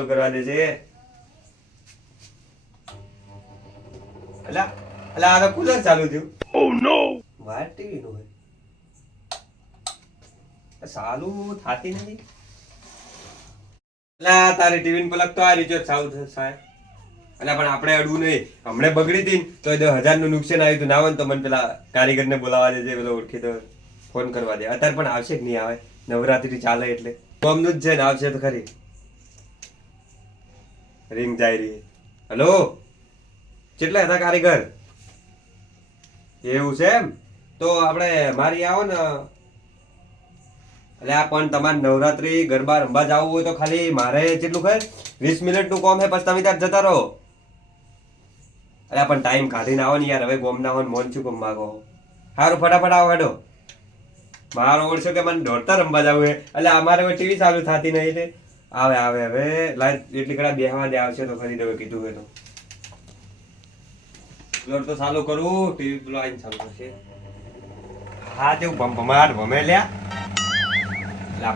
કરવા દે છે અલા અલા આ તો કુલર ચાલુ થયું ઓ નો વાયર ટીવી નું હે ચાલુ થાતી નથી અલા તારી ટીવી ને પલક તો આ રીજો સાઉથ સાહેબ અલા પણ આપણે અડવું નહીં હમણે બગડી હતી તો 10,000 નું નુકસાન આવ્યું હતું ના હોય તો મને પેલા કારીગર ને બોલાવા દેજે પેલો ઓળખી તો ફોન કરવા દે અત્યારે પણ આવશે કે નહીં આવે નવરાત્રી ચાલે એટલે કોમનું જ છે ને આવશે તો ખરી रिंग जाए रही हेलो કેટલા હતા કારીગર એવું છે એમ તો આપણે મારી આવો ને એટલે આ પણ તમારે નવરાત્રી ગરબા રમવા જવું હોય તો ખાલી મારે કેટલું ખબર 20 મિનિટ નું કામ છે પછી તમે ત્યાં જતા રહો અરે પણ ટાઈમ કાઢીને આવો ને યાર હવે ગોમ ના હોય મોન છું ગમ માગો સારું ફટાફટ આવો હેડો મારો ઓળશો કે મને દોડતા રમવા જવું છે એટલે અમારે હવે ટીવી ચાલુ થતી નહીં એટલે આવે આવે હવે લાઈટ એટલી કડા બેહવા દે આવશે તો ખરી દેવે કીધું કે તો કુલર તો ચાલુ કરું ટીવી પેલો આઈને ચાલુ કરશે હા તેવું ભમાટ ભમે લ્યા લા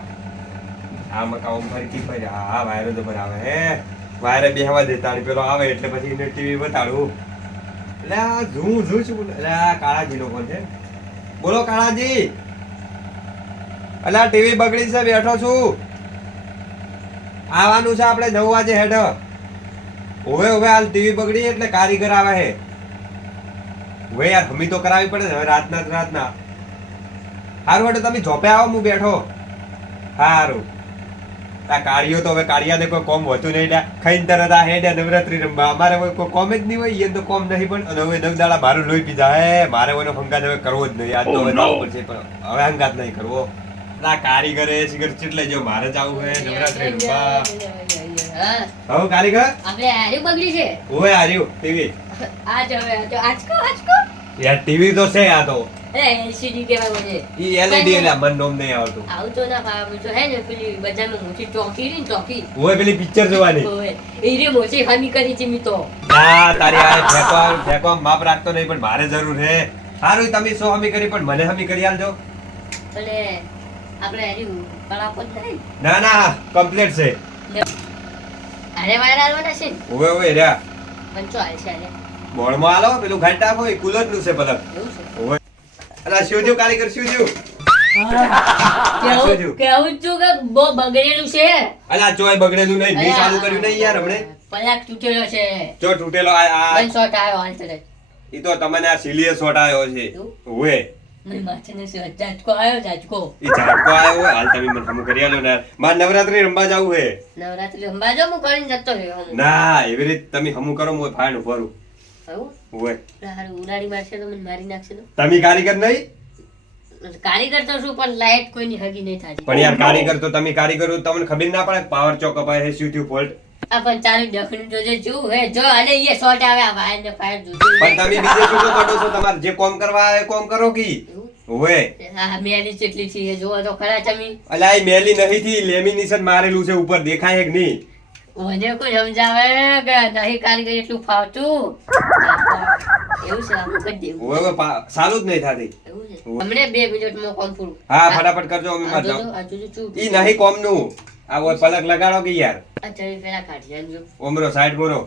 આ મકાઉમ ફરીથી ફરી હા વાયરો તો આવે હે વાયરે બેહવા દે તારી પેલો આવે એટલે પછી એને ટીવી બતાડું એટલે આ ઝૂ ઝૂ છું એટલે આ કાળાજી નો કોણ છે બોલો કાળાજી અલા ટીવી બગડી છે બેઠો છું આવવાનું છે આપણે 9 વાગે હેડ ઓવે ઓવે હાલ ટીવી બગડી એટલે કારીગર આવે હે ઓવે યાર હમી તો કરાવી પડે ને હવે રાતના હારું હેડ તમે જોપે આવો હું બેઠો હારું આ કાળીઓ તો હવે કાળિયાને કોઈ કોમ હોતું નહીં લ્યા ખાઈને તરત આ હેડ નવરાત્રી રમવા અમારે કોઈ કોમ જ નહીં હોય એ તો કોમ નહીં પણ હવે 9 દાડા મારું લોહી પીધા હે મારે કોઈનો ફંગાત હવે કરવો જ નહીં આજ તો હવે જવું પડશે પણ હવે હંગાત નહીં કરવો ના કારીગરે સિગરેટ ચીટલે જો મારે જાવું હે નવરાત્રી રમવા હા કારીગર આપણે આર્યું બગડી છે ઓય આર્યું ટીવી આજ હવે તો આજકો યાર ટીવી તો છે આ તો એ એલસીડી કેવા મને ઈ એલઈડી એટલે મન નોમ નહીં આવતું આવું તો ના ફાવે તો હે ને પેલી બજારમાં મોટી ચોકી ની ચોકી ઓય પેલી પિક્ચર જોવાની ઓય ઈરે મોટી હમી કરી છે મી તો ના તારી આ ફેકવા માપ રાખતો નહીં પણ મારે જરૂર હે હારું તમે સો હમી કરી પણ મને હમી કરી આલજો એટલે આપણે આર્યું કળાપત નહીં ના ના કમ્પ્લીટ છે અરે વાયરલ વાળા છે ઓવે ઓવે રહ્યા પંચો આલ છે અરે બોળમાં આલો પેલું ઘંટા હોય કુલર નું છે પલક એવું છે ઓવે અલા શિવજી કારીગર શિવજી કેવું છું કે બહુ બગડેલું છે અલા ચોય બગડેલું નહીં મી ચાલુ કર્યું નહીં યાર હમણે પલાક તૂટેલો છે જો તૂટેલો આ બંધ શોટ આવ્યો હાલ તરત ઈ તો તમને આ સિલિયસ શોટ આવ્યો છે ઓવે નહીં માથે ને ઝાટકો આવ્યો ઝાટકો ઈ ઝાટકો આવ્યો હોય હાલ તમે મને હમું કરી આલો ને માર નવરાત્રી રમવા જાવું હે નવરાત્રી રમવા જો હું કરીને જતો રહ્યો હું ના એવી રીતે તમે હમું કરો હું ફાઈન ભરું આવું ઓવે હારું ઉડાડી મારશે તો મને મારી નાખશે તો તમે કારીગર નહીં કારીગર તો શું પણ લાઈટ કોઈની હગી નહીં થાતી પણ યાર કારીગર તો તમે કારીગર હો તમને ખબર ના પડે પાવર ચોક અપાય હે શું થયું ફોલ્ટ આ પણ ચાલુ ડખનું જોજે જો હે જો અને એ શોટ આવે આ વાયર ને ફાયર જોજો પણ તમે બીજે શું કરો છો તમારે જે કોમ કરવા આવે કોમ કરો કી ઓવે હા મેલી કેટલી છે જો તો ખરા તમે અલા એ મેલી નહીં થી લેમિનેશન મારેલું છે ઉપર દેખાય કે નહીં મને કોઈ સમજાવે કે નહીં કારીગર એટલું ફાવતું એવું છે આમ કરી દેવું ઓવે સાલું જ નહીં થાતી એવું છે હમણે 2 મિનિટમાં કોમ પૂરું હા ફટાફટ કરજો અમે માર જાવ આ જોજો ચૂપ ઈ નહીં કોમ નું આ ઓય પલક લગાડો કે યાર આ ચરી પેલા કાઢી આનજો ઓમરો સાઈડ મોરો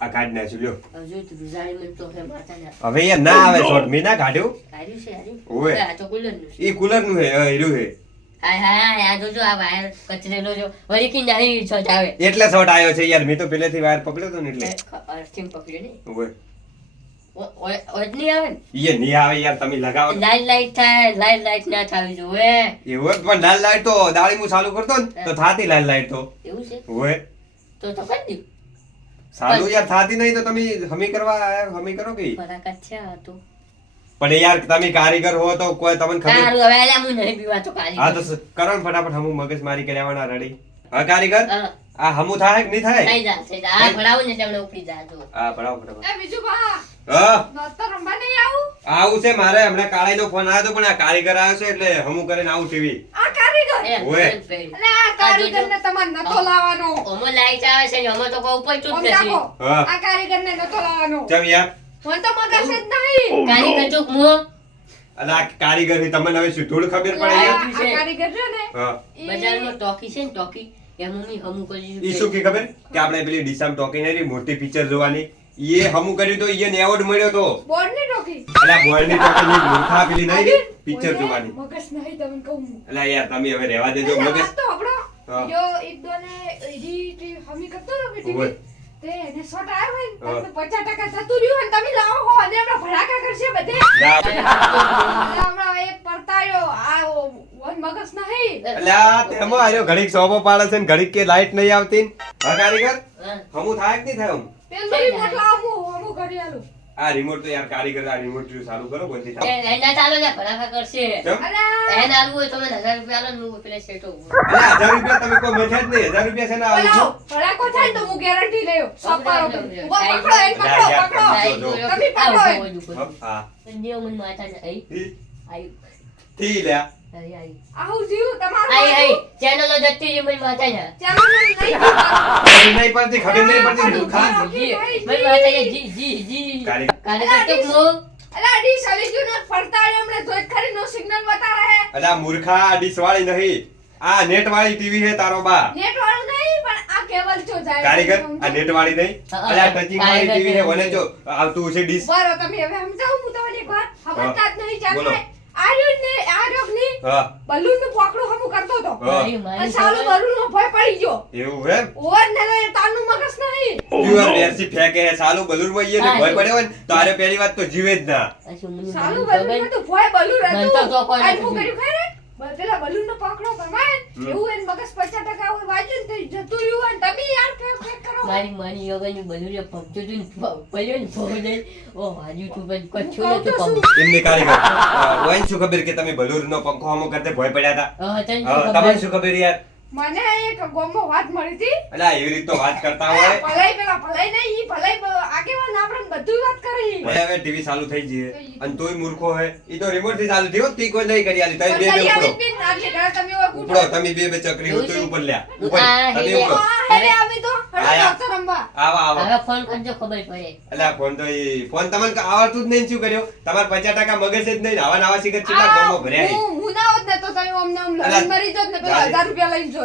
આ કાઢ નાખ્યું લ્યો જો તું બિઝારી મને તો હે માતા ને હવે યાર ના આવે શોટ મે ના કાઢ્યો કાઢ્યું છે આરી ઓવે આ તો કુલર નું છે ઈ કુલર નું હે હીરું હે હાય હાય આ જોજો આ વાયર કચરેલો જો વળી કી નહીં શોટ આવે એટલે શોટ આવ્યો છે યાર મે તો પહેલેથી વાયર પકડ્યો તો ને એટલે અર્થિંગ પકડ્યો ને ઓવે ઓડની આવે ને ઈ ની આવે યાર તમે લગાવો લાઈટ થાય લાઈટ ના થાવી જોઈએ એવું પણ લાલ લાઈટ તો દાળી હું ચાલુ કરતો ને તો થાતી લાલ લાઈટ તો એવું છે ઓવે તો કરી દઉં સાલું યાર થાતી નહીં તો તમે હમી કરવા હમી કરો કે ફરાકત છે આ તો પણ યાર તમે કારીગર હો તો કોઈ તમને ખબર સારું હવે આલા હું નહીં પીવા તો કાલી હા તો કરો ને ફટાફટ હમું મગજ મારી કર્યાવાના રેડી હા કારીગર આ હમું થાય કે નહીં થાય થઈ જા આ ભણાવું ને તમને ઉપડી જાજો હા ભણાવો ફટાફટ એ બીજું બા હા નોતો રમવા નહીં આવું આવું છે મારે હમણાં કાળીનો ફોન આવ્યો તો પણ આ કારીગર આવ્યો છે એટલે હમું કરીને આવું ટીવી આ કારીગર ઓએ. એટલે આ કારીગરને તમારે નતો લાવવાનો ઓમો લાઈટ આવે છે ને ઓમો તો કોઈ ઉપર ચૂપ ઓમ નથી રાખો. હા. આ કારીગરને નતો લાવવાનો ચમ યાર મને તો મગજ જ નહીં કાલી કચુક મો અને આ કારીગર તમને હવે શું થોડું ખબર પડે યાર આ કારીગર છે ને હા ઈ- બજારમાં ટોકી છે ને ટોકી કે મમ્મી હમું કર્યું ઈ શું કે ખબર કે આપણે પેલી ડીસામ ટોકીને રહી મોટી પિક્ચર જોવાની ઈએ હમું કર્યું તો ઈને એવોર્ડ મળ્યો તો બોર્ડ ની ટોકી અલા બોયની ટોકીની મૂર્ખા પેલી નહીં આજે પિક્ચર ઓલે જોવાની મગજ નહીં તમને કહું અલા યાર તમે હવે રહેવા દેજો એટલે મગજ વાત તો આપણો હા. જો એક દોને એડી હમી કરતો હતો કે ઓવે. ટીવી તે એને શોટ આવ્યો ને હા. તમને 50% જતું રહ્યું અને તમે લાવો હો અને હમણાં ભડાકા કરશે બધે ના, એટલે હમણાં એ પરતાયો આ વન મગજ નહીં અલા તેમાં આર્યો ઘડીક સોપો પાડે છે ને ઘડીક કે લાઈટ નહીં આવતી ને. હા કારીગર હા. હમું થાય કે નહીં થાય હમું? પેલું રિમોટ લાવો હું કરી આલું આ રિમોટ તો યાર કારીગર આ રિમોટ ચાલુ કરો કોનથી થાય એના ચાલો ને ભડાકા કરશે કેમ? અલા એને આલવું હોય તો મને 1000 રૂપિયા આલો ને હું પેલા શેઠો અલા 1000 રૂપિયા તમે કોઈ મેઠા જ નહીં 1000 રૂપિયા છે ને આવું બોલાવો છું ભડાકો થાય ને તો હું ગેરંટી લેયો સપારો પકડો, ઉભા પકડો એને પકડો યાર, પકડો જો. તમે પકડો એને. હા સંજીવ મન માથા ને આઈ ઈ આઈ થી લ્યા આઈ આવું જીવ તમારું આઈ આઈ ચેનલો જતી રહી મન માથા ને ચાલો નહીં જીવ. નહીં પડતી ખબર નહીં પડતી મૂર્ખા જી મન માથા ને જી જી જી કારીગર કાર્યકર તો મો અલા ડી સલી ગયું ને ફરતાડે હમણે જોઈ ખરી નો સિગ્નલ બતાવે હે અલા મૂર્ખા ડીશ વાળી નહીં આ નેટ વાળી ટીવી છે તારો બા નેટ વાળું નહીં પણ આ કેબલ જો જાય કારીગર આ નેટ વાળી નહીં હા, અલા ટચિંગ વાળી કારીગર ટીવી છે છે. મને જો આવતું છે ડીશ બરો તમે હવે સમજાવું હું તમને એક વાત સમજતા જ નહીં બોલો. ચાલે આર્યોગ ની હા બલૂન નું પોકડું હમું કરતો હતો હા. મારી અને મારી સાલું બલૂન નો ભય પડી ગયો એવું એમ ઓર ને લઈ તાનું મગજ નહીં યુ વેરસી ફેંકે હે સાલું બલૂન માં ઈએ ને ભય પડ્યો હોય ને તો આરે પહેલી વાત તો જીવે જ ના સાલું બલૂન માં તો ભય બલૂન બનતો તો હતું કોઈ આજ નથી. હું કર્યું ખરે પેલા બલૂન નો પકડો ભમાય એવું એને મગજ 50% હોય વાજ્યું ને તો જતું રહ્યું અને તમે યાર ફેક ફેક કરો મારી મારી યોગાની બધું પંચો તું પડ્યો ને ભોજન ઓ હાજુ તું પણ કચ્છું કહું તો નતું શું? પંપ એમને કારીગર ઓય શું ખબર કે તમે બલૂન નો પંખો હમો કરતે ભય પડ્યા હતા તને હા, તમને શું ખબર યાર મને એક ગોમો વાત મળી હતી અલા એવી રીત તો વાત કરતા હોય ભલાઈ પેલા ભલાઈ નહીં ઈ ભલાઈ આગેવાન આપણે બધું વાત કરી ભલે હવે ટીવી ચાલુ થઈ જઈએ અને તોય મૂર્ખો હે ઈ તો રિમોટ થી ચાલુ થયો તી કોઈ નહીં કરી આલી તમે બે બે ઉપડો ઉપડો તમે બે બે ચકરી હોય તોય ઉપર લ્યા ઉપર તમે ઉપડો આવા આવા હવે ફોન કરજો ખબર પડે અલા ફોન તો ઈ ફોન તમને આવડતું જ નહીં શું કર્યો તમાર 50% મગજ જ નહીં આવા નવા સિગરેટ કેટલા ગોમો ભર્યા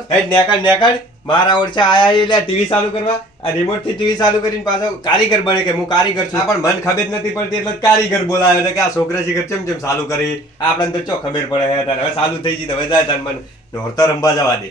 હેડ નેકળ મારા ઓરછે આયા એટલે ટીવી ચાલુ કરવા આ રિમોટ થી ટીવી ચાલુ કરીને પાછો કારીગર બને કે હું કારીગર છું પણ મન ખબર નથી પડતી એટલે કારીગર બોલાવે છે કે આ છોકરા સિગરેટ ચમ ચાલુ કરી આપણને તો ચો ખબર પડે હે તારે હવે ચાલુ થઈ ગઈ તો હવે જાય તાર મન નોરતા રંબા જવા દે